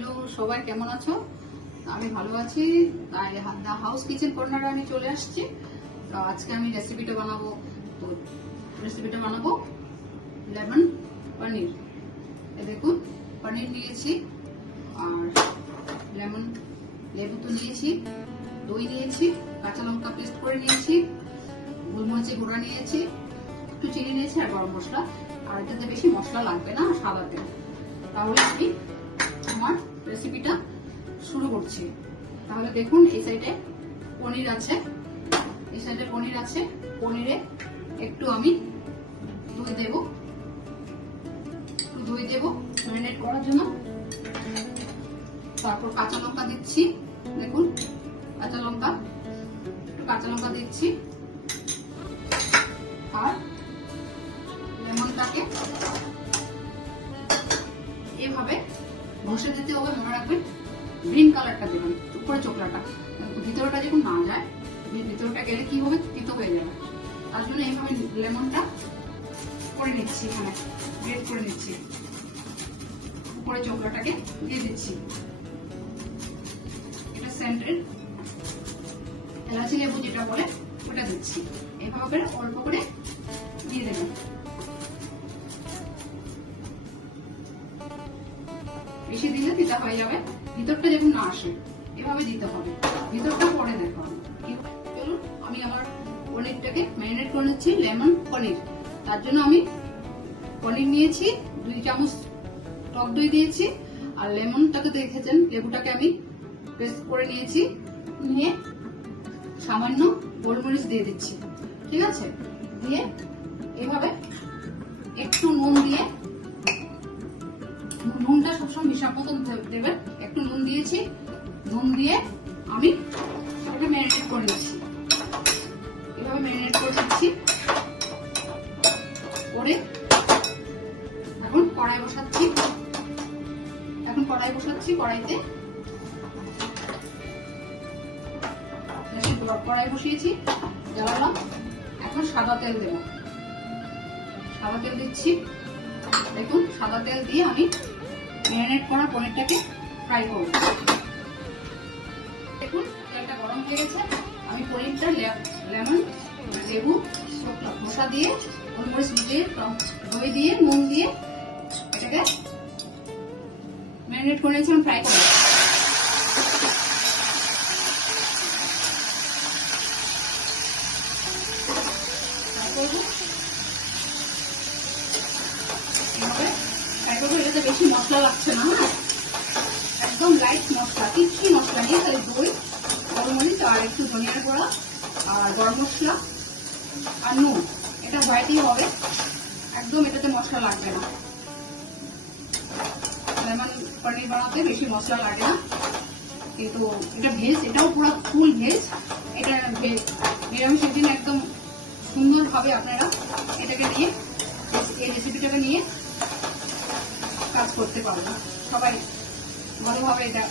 Hello, সবাই কেমন আছো? আমি ভালো আছি। তাই দা হাউস কিচেন কর্নারে আমি চলে আসছি। তো আজকে আমি রেসিপিটা বানাবো লেমন পনির। দেখুন, পনির নিয়েছি আর লেবু তো নিয়েছি, দই নিয়েছি, কাঁচা লঙ্কা পেস্ট করে নিয়েছি, গোলমরিচের গুঁড়া নিয়েছি, একটু চিনি নিয়েছি আর গরম মশলা। আর এটাতে বেশি মশলা লাগবে না, সাদা তেল। তাহলে আমি আমার রেসিপিটা শুরু করছি। তাহলে দেখুন, এই সাইডে পনির আছে, পনিরে একটু আমি দই দেব ম্যারিনেট করার জন্য। তারপর কাঁচা লঙ্কা দিচ্ছি, দেখুন কাঁচা লঙ্কা দিচ্ছি। আর লেমনটাকে এভাবে ঘষে দিতে হবে, মনে রাখবেন গ্রিন কালারটা দেবেন, উপরে চোখলাটা, ভিতরটা যখন না যায়, ভিতরটা গেলে কি হবে, তিতো হয়ে যাবে। তার জন্য এইভাবে লেমনটা করে নিচ্ছি, এখানে গ্রেট করে নিচ্ছি, উপরে চোখলাটাকে দিয়ে দিচ্ছি। এটা সেন্টেড এলাচি লেবু যেটা বলে ওটা দিচ্ছি। এইভাবে করে অল্প করে দিয়ে দেবেন। বেশি দিলে তিতা হয়ে যাবে, ভিতরটা যখন না আসে এভাবে দিতে হবে, ভিতরটা পরে দেখা হবে। চলুন, আমি আমার পনিরটাকে ম্যারিনেট করে নিচ্ছি, লেমন পনির। তার জন্য আমি পনির নিয়েছি, 2 চামচ টক দই দিয়েছি, আর লেমনটাকে দেখেছেন, লেবুটাকে আমি পেস্ট করে নিয়েছি, নিয়ে সামান্য গোলমরিচ দিয়ে দিচ্ছি। ঠিক আছে, দিয়ে এভাবে একটু নুন দিয়ে, নুনটা সবসময় হিসাব মতন দেবেন, একটু নুন দিয়েছি, নুন দিয়ে আমি এটা ম্যারিনেট করে নিচ্ছি। এভাবে ম্যারিনেট করে দিচ্ছি। করে এখন কড়াই বসাচ্ছি, কড়াইতে কড়াই বসিয়েছি, জ্বালালাম। এখন সাদা তেল দেব, সাদা তেল দিচ্ছি। দেখুন, সাদা তেল দিয়ে আমি ম্যারিনেট করা পনিরটাকে ফ্রাই করব। দেখুন, তেলটা গরম হয়ে গেছে। আমি পনিরটা লেবু খোসা দিয়ে, গোলমরিচ দিয়ে, দই দিয়ে, নুন দিয়ে এটাকে ম্যারিনেট করে নিয়েছি, ফ্রাই করব। এটাতে বেশি মশলা লাগছে না, একদম লাইট মশলা, কিচ্ছু মশলা নেই, তাহলে দই, গোলমরিচ আর একটু ধনিয়ার গুঁড়া আর গরম মশলা আর নুন, এটা হোয়াইটই হবে, একদম এটাতে মশলা লাগবে না। লেমন পনির বানাতে বেশি মশলা লাগে না, কিন্তু এটা ভেজ, এটাও পুরো ফুল ভেজ। এটা নিরামিষের দিন একদম সুন্দর হবে। আপনারা এটাকে নিয়ে, এই রেসিপিটাকে নিয়ে কাজ করতে পারবেন, সবাই ভালোভাবে এটা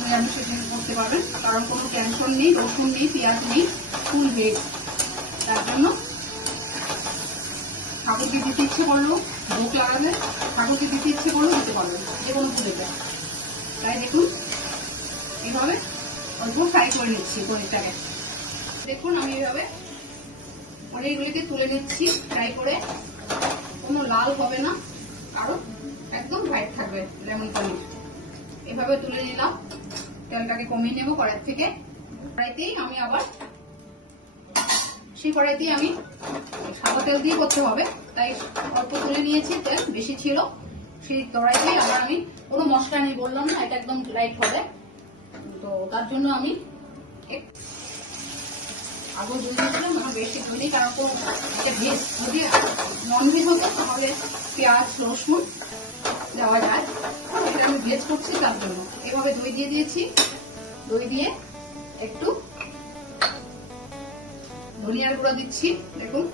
নিরামিষের দিন করতে পারবেন, কারণ কোনো টেনশন নেই, রসুন নেই, পেঁয়াজ নেই, ফুল ভেজ। তার জন্য ঠাকুরকে দিতে ইচ্ছে করলো, ভোগ লাগালে ঠাকুরকে দিতে ইচ্ছে করলো দিতে পারবেন, যে কোনো পুজোতে। তাই দেখুন, এইভাবে অল্প ফ্রাই করে নিচ্ছি পনিরটাকে। দেখুন, আমি এইভাবে পনিরগুলিকে তুলে নিচ্ছি ফ্রাই করে, কোনো লাল হবে না, কারণ একদম হোয়াইট থাকবে লেমন পনির। এভাবে তুলে নিলাম, তেলটাকে কমিয়ে নেবো কড়াই থেকে। কড়াইতেই আমি আবার সেই কড়াইতেই আমি সাদা তেল দিয়ে করতে হবে, তাই অল্প তুলে নিয়েছি, তেল বেশি ছিল। সেই কড়াইতেই আবার আমি, কোনো মশলা নেই বললাম না, এটা একদম লাইট হবে, তো তার জন্য আমি আগে দই দিয়েছিলাম, আমার বেশি দই নেই, কারণ তো এটা ভেজ, যদি নন ভেজ হতো তাহলে পেঁয়াজ রসুন দেওয়া যায়, এটা আমি ভেজ করছি তার জন্য। এভাবে দই দিয়ে দিয়েছি, দই দিয়ে একটু ধনিয়ার গুঁড়া দিচ্ছি। দেখুন,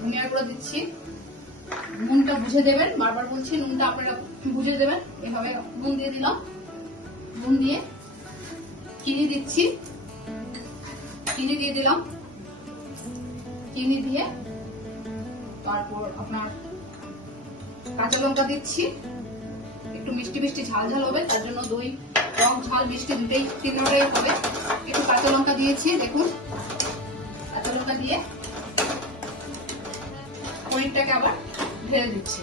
ধনিয়ার গুঁড়া দিচ্ছি, নুনটা বুঝে দেবেন, বারবার বলছি নুনটা আপনারা বুঝে দেবেন। এভাবে নুন দিয়ে দিলাম, নুন দিয়ে চিনি দিচ্ছি, চিনি দিয়ে দিলাম, চিনি দিয়ে তারপর আপনার কাঁচা লঙ্কা দিচ্ছি, একটু মিষ্টি মিষ্টি মিষ্টি ঝাল ঝাল হবে, তার জন্য দই টক ঝাল মিষ্টি দুটোই তিনটাই হবে। একটু কাঁচা লঙ্কা দিয়েছি, দেখুন কাঁচা লঙ্কা দিয়ে পনিরটাকে আবার ঢেলে দিচ্ছি।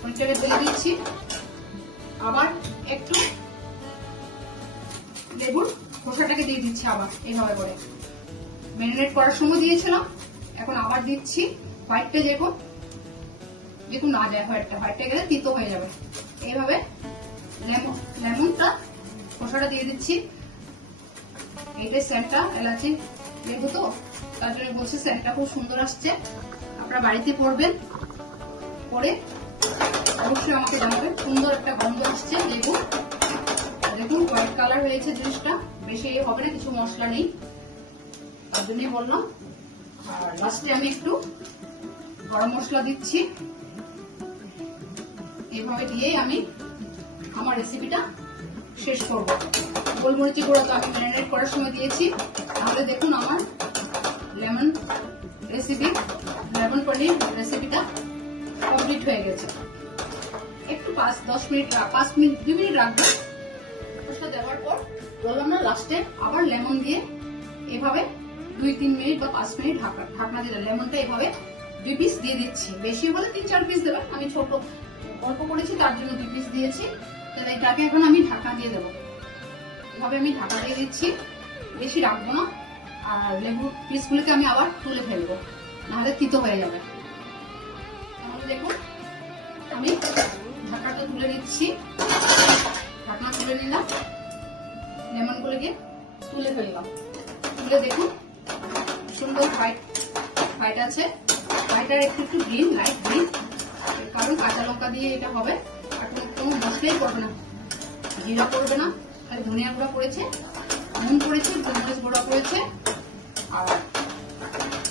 পনিরটাকে ঢেলে দিচ্ছি, আবার একটু লেবুর খোসাটাকে দিয়ে দিচ্ছি আবার এইভাবে করে। ম্যারিনেট করার সময় দিয়েছিলাম, এখন আবার দিচ্ছি। হোয়াইটটা দেখুন না যায়, হোয়াইটটা গেলে তিতো হয়ে যাবে। এইভাবে লেমনটা খোসাটা দিয়ে দিচ্ছি। এইটাই সেন্টটা, এলাচি লেবু তো তার জন্য বলছি সেন্টটা খুব সুন্দর আসছে। আপনারা বাড়িতে করবেন, করে অবশ্যই আমাকে জানাবেন। সুন্দর একটা গন্ধ আসছে লেবু। দেখুন হোয়াইট কালার হয়েছে জিনিসটা, বেশি হবে না, কিছু মশলা নেই, তার জন্যই বললাম। আর লাস্টে আমি একটু গরম মশলা দিচ্ছি। এইভাবে দিয়েই আমি আমার রেসিপিটা শেষ করব। গোলমরিচি গুঁড়ো তো আমি ম্যারিনেট করার সময় দিয়েছি। তাহলে দেখুন আমার লেমন পনির রেসিপিটা কমপ্লিট হয়ে গেছে। একটু 2 মিনিট রাখবো। মশলা দেওয়ার পর বললাম না, লাস্টে আবার লেমন দিয়ে এভাবে 2-3 মিনিট বা 5 মিনিট ঢাকনা দিলে লেমনটা এভাবে 2 পিস দিয়ে দিচ্ছি। বেশি হলে 3-4 পিস দেবেন, আমি ছোট অল্প করেছি তার জন্য 2 পিস দিয়েছি। তাহলে এটাকে এখন আমি ঢাকনা দিয়ে দেবো। এভাবে আমি ঢাকা দিয়ে দিচ্ছি, বেশি রাখবো না। আর লেবুর পিসগুলোকে আমি আবার তুলে ফেলবো, নাহলে তিতো হয়ে যাবে। তাহলে দেখুন আমি ঢাকাটা তুলে নিচ্ছি। ঢাকনা তুলে নিলাম, লেমনগুলোকে তুলে ফেললাম। তুলে দেখুন সুন্দর হোয়াইট আছে। হোয়াইটার একটু গ্রিন, লাইট গ্রিন, কারণ কাঁচা লঙ্কা দিয়ে এটা হবে। আর কোনো মশলাই পড়বে না, জিরা পড়বে না, খালি ধনিয়া গুঁড়া পড়েছে, নুন পড়েছে, গোলমরিচ গুঁড়া পড়েছে, আর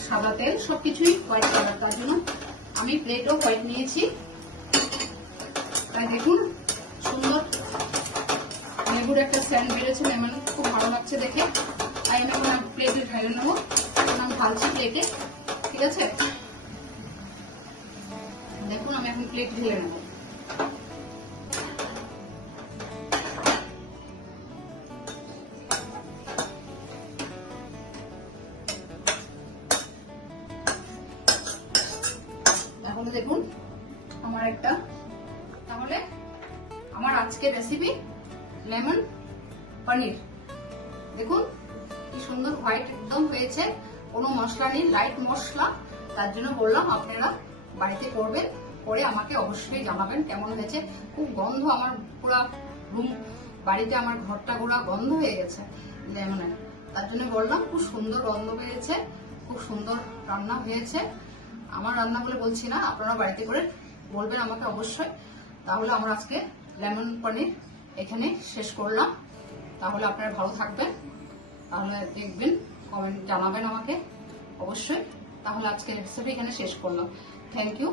সাদা তেল, সবকিছুই হোয়াইট কালার। তার জন্য আমি প্লেটও হোয়াইট নিয়েছি। তাই দেখুন সুন্দর লেবুর একটা স্যান্ড বেড়েছে, লেমন খুব ভালো লাগছে দেখে। তাই আমি এখন প্লেটে ঢেলে নেবো। আমি ঢালছি প্লেটে, ঠিক আছে? দেখুন আমি এখন প্লেট ঢেলে নেবো। তাহলে দেখুন আমার আজকের রেসিপি লেমন পনির। দেখুন কি সুন্দর হোয়াইট একদম হয়েছে, কোনো মশলা নেই, লাইট মশলা। তার জন্য বললাম আপনারা বাড়িতে করবেন, করে আমাকে অবশ্যই জানাবেন কেমন হয়েছে। খুব গন্ধ, আমার পুরো রুম বাড়িতে আমার ঘরটা পুরো গন্ধ হয়ে গেছে লেমনের। তার জন্য বললাম খুব সুন্দর গন্ধ পেয়েছে, খুব সুন্দর রান্না হয়েছে। আমার রান্না বলে বলছি না, আপনারা বাড়িতে করে বলবেন আমাকে অবশ্যই। তাহলে আমরা আজকে লেমন পনির এখানে শেষ করলাম। তাহলে আপনারা ভালো থাকবেন, তাহলে দেখবেন, কমেন্ট জানাবেন আমাকে অবশ্যই। তাহলে আজকে রেসিপি এখানে শেষ করলাম। Thank you.